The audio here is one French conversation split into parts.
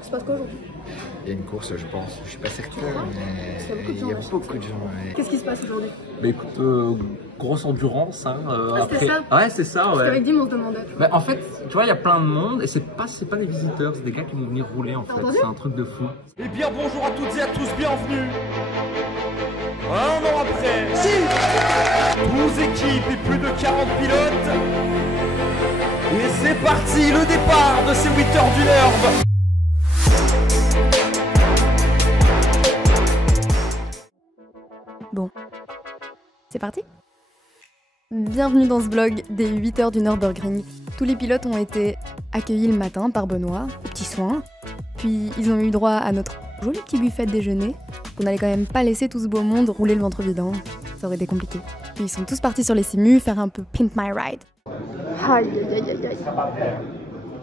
Il se passe quoi aujourd'hui? Il y a une course, je pense. Je suis pas certain, mais il y a beaucoup de gens. Ouais. Qu'est-ce qui se passe aujourd'hui? Bah écoute, grosse endurance. Hein, c'était ça? Ouais, c'est ça. Parce Ouais. qu'avec Dim, on se demandait. Bah, en fait, tu vois, il y a plein de monde et c'est pas des visiteurs, c'est des gars qui vont venir rouler en fait. C'est un truc de fou. Eh bien, bonjour à toutes et à tous, bienvenue. Un an après, 12 équipes et plus de 40 pilotes. Et c'est parti, le départ de ces 8 heures du Nurb. Bon, c'est parti. Bienvenue dans ce vlog des 8 heures du Nürburgring. Tous les pilotes ont été accueillis le matin par Benoît, aux petits soins. Puis ils ont eu droit à notre joli petit buffet de déjeuner. On n'allait quand même pas laisser tout ce beau monde rouler le ventre vide, ça aurait été compliqué. Puis ils sont tous partis sur les simus faire un peu Pimp My Ride. Aïe aïe aïe aïe.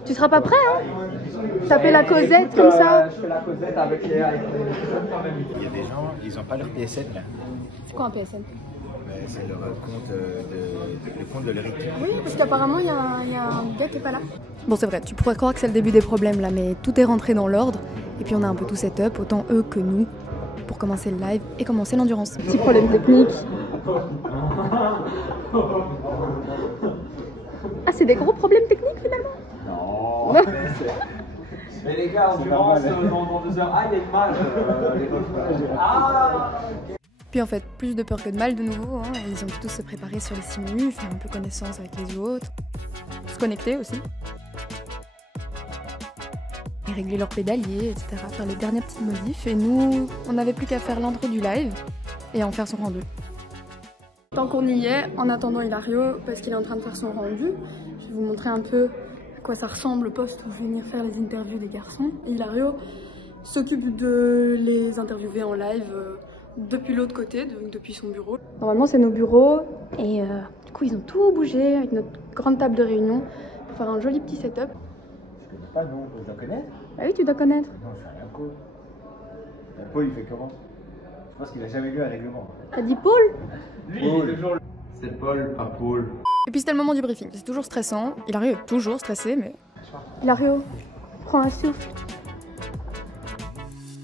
Tu seras pas prêt, hein? Taper la Cosette comme ça. Je fais la Cosette avec les... Il y a des gens, ils ont pas leur PSN là. C'est quoi un PSN? C'est leur compte le compte de leur équipe. Oui, parce qu'apparemment il y a un gars qui est pas là. Bon, c'est vrai, tu pourrais croire que c'est le début des problèmes là, mais tout est rentré dans l'ordre. Et puis on a un peu tout setup, autant eux que nous, pour commencer le live et commencer l'endurance. Petit problème technique. Ah, c'est des gros problèmes techniques finalement? Non. Mais les gars, endurance dans 2 heures. Ah, il y a une mage. Puis en fait, plus de peur que de mal de nouveau, ils ont pu tous se préparer sur les simus, faire un peu connaissance avec les autres, se connecter aussi. Et régler leur pédalier, etc. Faire les dernières petites modifs. Et nous, on n'avait plus qu'à faire l'intro du live et en faire son rendu. Tant qu'on y est, en attendant Hilario, parce qu'il est en train de faire son rendu, je vais vous montrer un peu à quoi ça ressemble le poste où je vais venir faire les interviews des garçons. Et Hilario s'occupe de les interviewer en live depuis l'autre côté, depuis son bureau. Normalement, c'est nos bureaux et du coup, ils ont tout bougé avec notre grande table de réunion pour faire un joli petit setup. Je connais pas, non, je dois connaître. Bah oui, tu dois connaître. Non, je suis rien co. Paul, il fait comment? Je pense qu'il a jamais lu un règlement. T'as dit Paul? Lui, il est toujours... C'est Paul, pas Paul. Et puis c'était le moment du briefing. C'est toujours stressant. Hilario est toujours stressé, mais... Hilario, prends un souffle.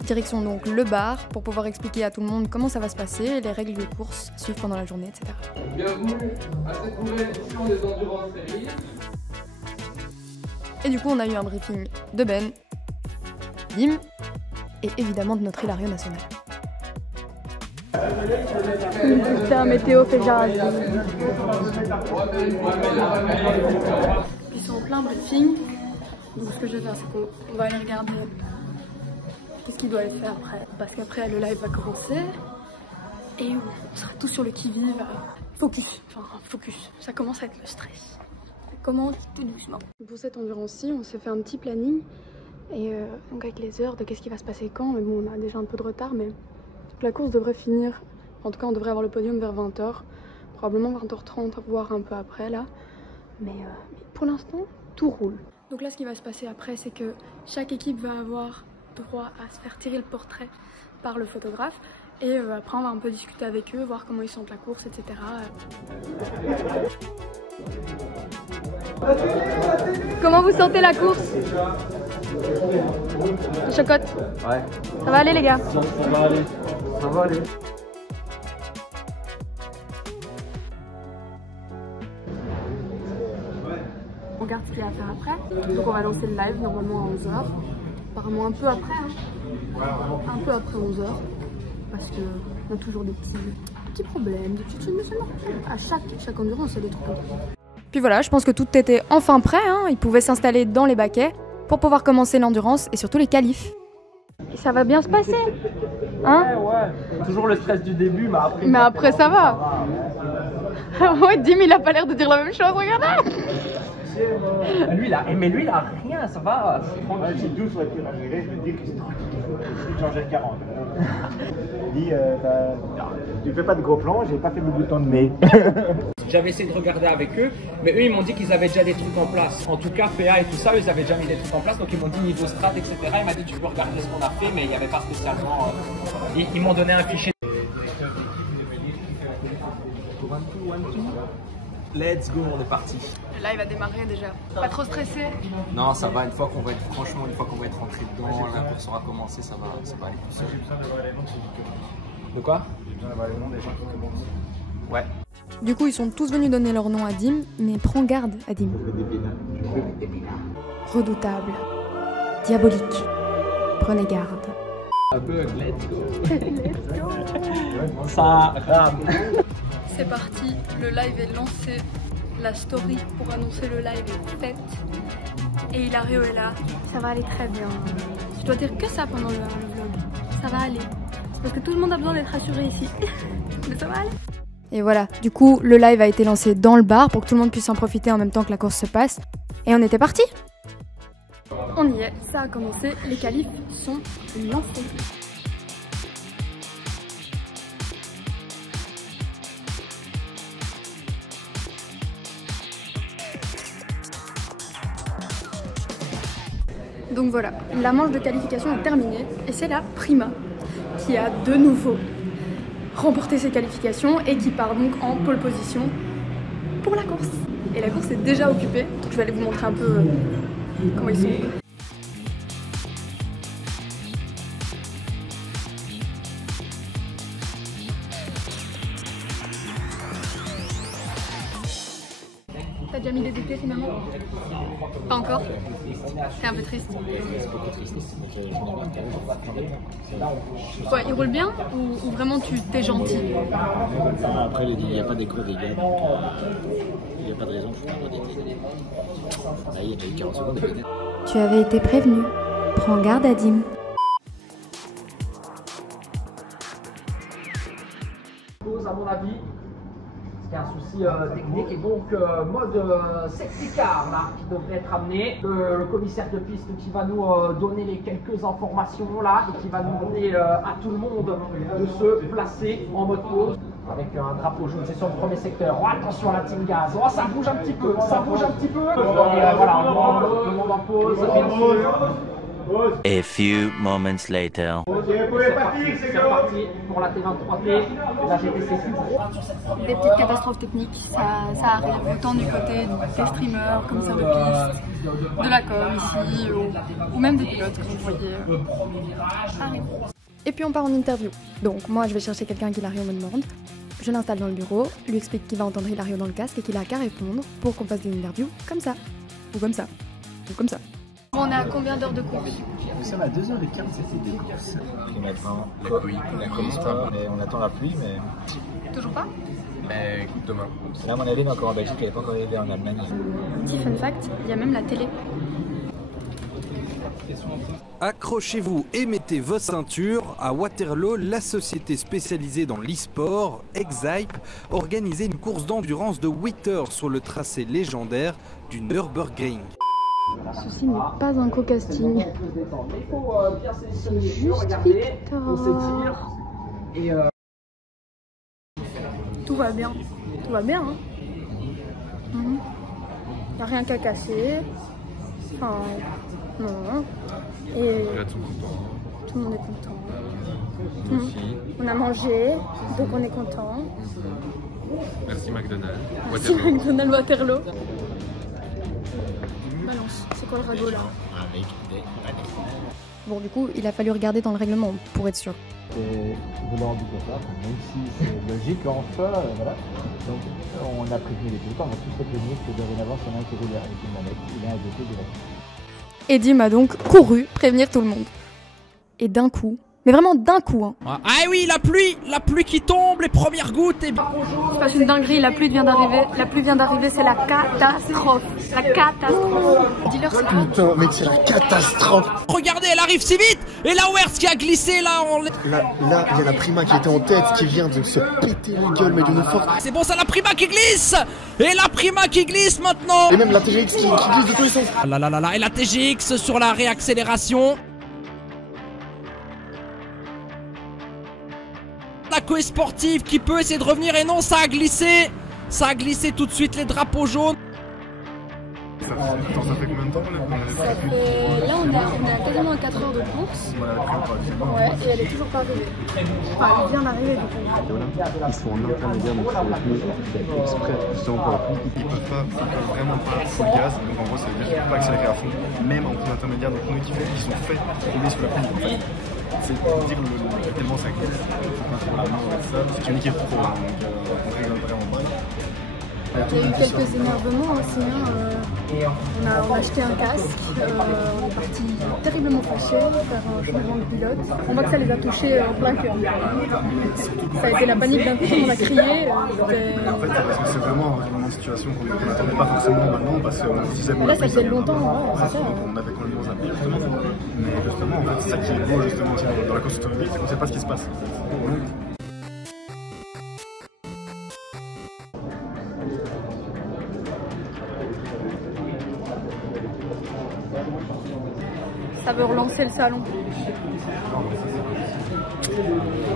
Direction donc le bar pour pouvoir expliquer à tout le monde comment ça va se passer, les règles de course à suivre pendant la journée, etc. Bienvenue à cette nouvelle édition des Endurance Series. Et du coup, on a eu un briefing de Ben, Dim et évidemment de notre Hilario national. Putain, météo fait jazz. Ils sont en plein briefing. Donc ce que je vais faire, c'est qu'on va aller regarder qu'est-ce qu'ils doivent faire après. Parce qu'après, le live va commencer. Et on sera tous sur le qui-vive. Focus. Enfin, focus. Ça commence à être le stress. On commence tout doucement. Pour cette endurance-ci, on s'est fait un petit planning. Et donc avec les heures de qu'est-ce qui va se passer quand. Mais bon, on a déjà un peu de retard. Mais la course devrait finir. En tout cas, on devrait avoir le podium vers 20h. Probablement 20h30, voire un peu après là. Mais pour l'instant, tout roule. Donc là, ce qui va se passer après, c'est que chaque équipe va avoir droit à se faire tirer le portrait par le photographe. Et après, on va un peu discuter avec eux, voir comment ils sentent la course, etc. Comment vous sentez la course? Chocotte? Ouais. Ça va aller les gars? Ça va aller. Ça va aller. On regarde ce qu'il y a à faire après. Donc on va lancer le live normalement à 11h. Apparemment un peu après, un peu après 11h. Parce qu'on a toujours des petits problèmes, des petites choses, mais c'est normal. À chaque endurance, il y a des trucs comme ça. Puis voilà, je pense que tout était enfin prêt. Ils pouvaient s'installer dans les baquets pour pouvoir commencer l'endurance et surtout les qualifs. Et ça va bien se passer, hein? Ouais. Toujours le stress du début, mais après ça va. Ouais, Dim, il a pas l'air de dire la même chose, regardez. Lui, il a rien, ça va. J'ai 12 voitures à gérer, je veux dire que c'est tranquille. J'en gère 40. Il dit, tu fais pas de gros plans, j'ai pas fait beaucoup de temps de mai. J'avais essayé de regarder avec eux, mais eux ils m'ont dit qu'ils avaient déjà des trucs en place. En tout cas, PA et tout ça, ils avaient déjà mis des trucs en place, donc ils m'ont dit niveau strat, etc. Il m'a dit tu peux regarder ce qu'on a fait, mais il n'y avait pas spécialement. Ils m'ont donné un fichier. Let's go, on est parti. live a démarré déjà. Pas trop stressé? Non, ça va, une fois qu'on va être, franchement, une fois qu'on va être rentré dedans, la course aura commencé, ça va aller tout seul. De quoi? J'ai besoin d'avoir les noms des gens qui commencent. Ouais. Du coup, ils sont tous venus donner leur nom à Dim, mais prends garde, Adim. Redoutable. Diabolique. Prenez garde. Let's go. Ça rame. C'est parti, le live est lancé. La story pour annoncer le live est faite. Et Hilario est là. Ça va aller très bien. Je dois dire que ça pendant le vlog. Ça va aller. C'est parce que tout le monde a besoin d'être rassuré ici. Mais ça va aller. Et voilà, du coup, le live a été lancé dans le bar pour que tout le monde puisse en profiter en même temps que la course se passe. Et on était parti. On y est, ça a commencé, les qualifs sont lancés. Donc voilà, la manche de qualification est terminée et c'est la Prima qui a de nouveau remporté ses qualifications et qui part donc en pole position pour la course. Et la course est déjà occupée, donc je vais aller vous montrer un peu comment ils sont. T'as déjà mis des DT finalement? Pas encore? T'es un peu triste? Ouais, il roule bien ou vraiment tu t'es gentil? Après, il n'y a pas d'écran des gars, donc il n'y a pas de raison que je fasse des DT. Là, il y a eu 40 secondes. Tu avais été prévenu. Prends garde, Adim. À mon avis, c'est un souci technique et donc mode safety car là qui devrait être amené. Le commissaire de piste qui va nous donner les quelques informations là et qui va nous demander à tout le monde de se placer en mode pause avec un drapeau jaune. C'est sur le premier secteur. Oh, attention à la team gaz. Oh, ça bouge un petit peu, ça bouge un petit peu. Et voilà, le monde en pause. Bien sûr. A few moments later. C'est reparti pour la T23T, la GTC Plus. Des petites catastrophes techniques, ça arrive autant du côté des streamers, commissaires de piste, de la com ici, ou même des pilotes, comme vous voyez. Ça arrive. Et puis on part en interview. Donc moi je vais chercher quelqu'un qu'Hilario me demande. Je l'installe dans le bureau, lui explique qu'il va entendre Hilario dans le casque et qu'il a qu'à répondre pour qu'on fasse des interviews comme ça. Ou comme ça. Ou comme ça. On est à combien d'heures de course? Nous sommes à 2h15, c'était des courses. Puis maintenant, la pluie, la course pas, mais on attend la pluie, mais... Toujours pas? Mais écoute, demain. Là, mon avis, il est encore en Belgique, il n'est pas encore arrivé en Allemagne. Petit fun fact, il y a même la télé. Accrochez-vous et mettez vos ceintures. À Waterloo, la société spécialisée dans l'e-sport, Exhype, organisait une course d'endurance de 8 heures sur le tracé légendaire du Nürburgring. Ceci n'est pas un co-casting. C'est juste Victor. Tout va bien. Tout va bien, hein. Y a rien qu'à casser. Enfin, non. Et tout le monde est content. On a mangé, donc on est content. Merci McDonald's. Merci McDonald's Waterloo. Balance, c'est quoi le ragot là? Avec des Bon, du coup, il a fallu regarder dans le règlement pour être sûr. C'est volant obligatoire, même si c'est logique enfin, voilà. Donc on a prévenu les pilotants, on va tous se prévenir que dorénavant, si on a un qui roule avec une manette, il a un DT direct. Edim a donc couru prévenir tout le monde. Et d'un coup, mais vraiment d'un coup, hein. Ah oui, la pluie qui tombe, les premières gouttes et... C'est pas une dinguerie, la pluie vient d'arriver. La pluie vient d'arriver, c'est la catastrophe. La catastrophe. Dis-leur c'est quoi? Putain, mec, c'est la catastrophe. Regardez, elle arrive si vite. Et la Wertz qui a glissé là. Là, il y a la Prima qui était en tête, qui vient de se péter la gueule, mais d'une force. C'est bon, c'est la Prima qui glisse. Et la Prima qui glisse maintenant. Et même la TGX qui glisse de tous les sens. Là là là là. Et la TGX sur la réaccélération. La Koei sportive qui peut essayer de revenir et non, ça a glissé. Ça a glissé tout de suite, les drapeaux jaunes. Ça fait combien de temps Ça fait... Là, on est quasiment à 4 heures de course. Ouais, et elle est toujours pas arrivée. Enfin, elle vient d'arriver du coup. Ils sont en intermédiaire, donc c'est le pneu exprès, justement pour la pluie. Ils peuvent vraiment pas full gaz, donc en gros, ça veut dire qu'ils peuvent pas accélérer à fond. Même en pneu intermédiaire, donc pneus qui sont faits pour rouler sur la pluie. En fait, c'est pour dire tellement ça glisse. C'est une équipe pro, donc on rigole vraiment pas. Il y a eu quelques énervements aussi. On a acheté un casque, on est parti terriblement fâchés faire un changement de pilote. On voit que ça les a touchés en plein cœur. Ça a été la panique d'un coup, on a crié. En fait, parce que c'est vraiment une situation qu'on n'attendait pas forcément maintenant, parce qu'on se disait... Mais là, ça faisait longtemps, ouais, c'est ça. On avait quand même dans un pays, justement. Mais justement, en fait, c'est ça qui est beau, justement, dans la course automobile, c'est qu'on ne sait pas ce qui se passe. Ça veut relancer le salon.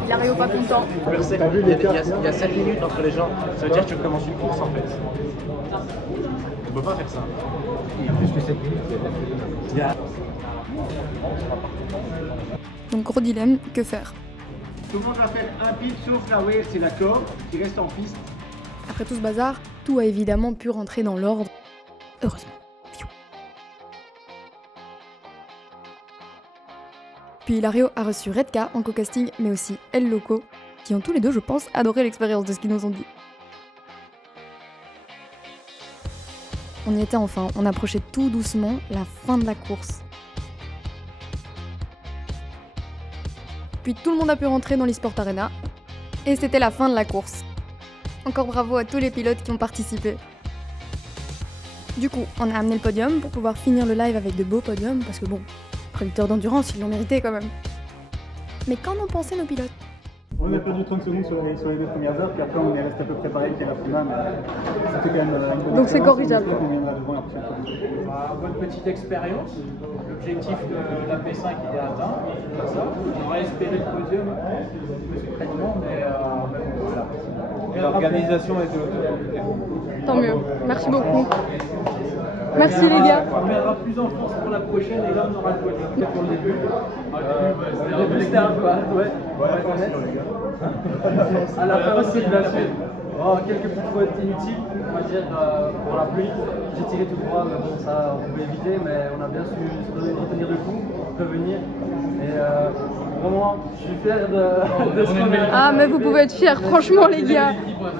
Lario pas content. Il y a 7 minutes entre les gens. Ça veut dire que tu commences une course en fait. On peut pas faire ça. Il y a plus que 7 minutes. Donc gros dilemme, que faire? Tout le monde va faire un pit sauf la Wave, c'est d'accord, qui reste en piste. Après tout ce bazar, tout a évidemment pu rentrer dans l'ordre. Heureusement. Puis Lario a reçu Redka en co-casting, mais aussi El Loco, qui ont tous les deux, je pense, adoré l'expérience de ce qu'ils nous ont dit. On y était enfin, on approchait tout doucement la fin de la course. Puis tout le monde a pu rentrer dans l'eSport Arena, et c'était la fin de la course. Encore bravo à tous les pilotes qui ont participé. Du coup, on a amené le podium pour pouvoir finir le live avec de beaux podiums, parce que bon, producteurs d'endurance, ils l'ont mérité quand même. Mais qu'en ont pensé nos pilotes? On a perdu 30 secondes sur les 2 premières heures, puis après on est resté à peu près pareil qu'à la finale. C'était quand même une bonne. Donc c'est corrigeable. Bonne petite expérience. L'objectif de la P5 il est atteint. On va espérer le podium concrètement, mais voilà. L'organisation était au Tant mieux. Merci beaucoup. Merci les gars. On verra plus en France pour la prochaine et là on aura le podium pour le début. Le début c'était un peu hâte, ouais. À la fin aussi de la suite. Oh, quelques petites fautes inutiles, on va dire, pour la pluie. J'ai tiré tout droit, mais bon, ça on pouvait éviter, mais on a bien su retenir le coup, revenir. Et vraiment, je suis fier de ce qu'on a. Ah, mais vous pouvez être fiers, franchement les gars.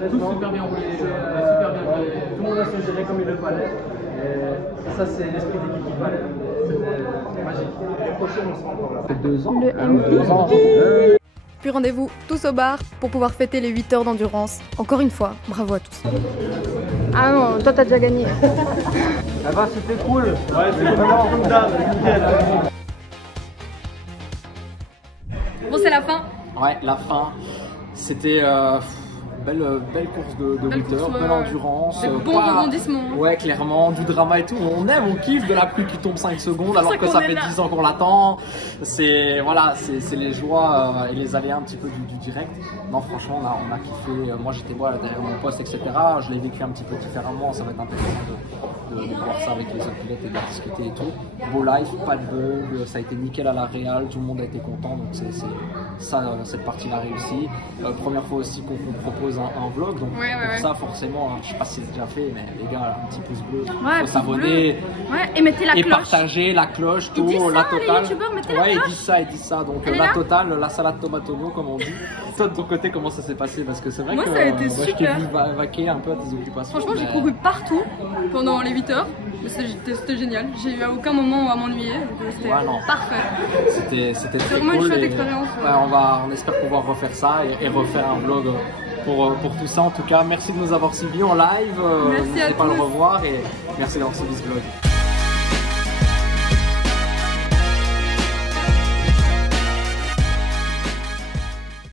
Tout super bien roulé, super bien roulé. Tout le monde a su gérer comme il le fallait. Et ça, c'est l'esprit d'équipe qu'il fallait. C'était magique. La prochaine, on sera encore là. Ça fait 2 ans. Le MVP. Puis rendez-vous tous au bar pour pouvoir fêter les 8 heures d'endurance. Encore une fois, bravo à tous. Ah non, toi t'as déjà gagné. Ah bah c'était cool. Ouais, c'était vraiment comme d'hab, nickel. Bon, c'est la fin. Ouais, la fin. C'était belle course de 8 heures, belle endurance. Des bons rebondissements. Ouais, clairement, du drama et tout. On aime, on kiffe de la pluie qui tombe 5 secondes alors que ça fait 10 ans qu'on l'attend. C'est voilà, c'est les joies et les aléas un petit peu du direct. Non, franchement, on a kiffé. Moi, j'étais derrière mon poste, etc. Je l'ai vécu un petit peu différemment. Ça va être intéressant de voir ça avec les autres pilotes et de discuter et tout. Beau live, pas de bug, ça a été nickel à la réal, tout le monde a été content. Donc c'est ça, cette partie-là réussie. Première fois aussi qu'on propose un vlog, donc pour ça forcément, je sais pas si c'est déjà fait, mais les gars, un petit pouce bleu, faut s'abonner, et mettez la cloche, partager la cloche, tout, la totale. Il dit ça, donc la totale, la salade tomate oignon comme on dit. Toi de ton côté, comment ça s'est passé? Parce que c'est vrai que ça a été super. Je t'ai vu vaquer un peu à tes occupations. Franchement, j'ai couru partout pendant les 8 heures. C'était génial. J'ai eu à aucun moment à m'ennuyer. C'était parfait. C'était très vraiment cool une chouette expérience. On espère pouvoir refaire ça et refaire un vlog pour tout ça. En tout cas, merci de nous avoir suivis en live. N'hésitez pas à le revoir et merci d'avoir suivi ce vlog.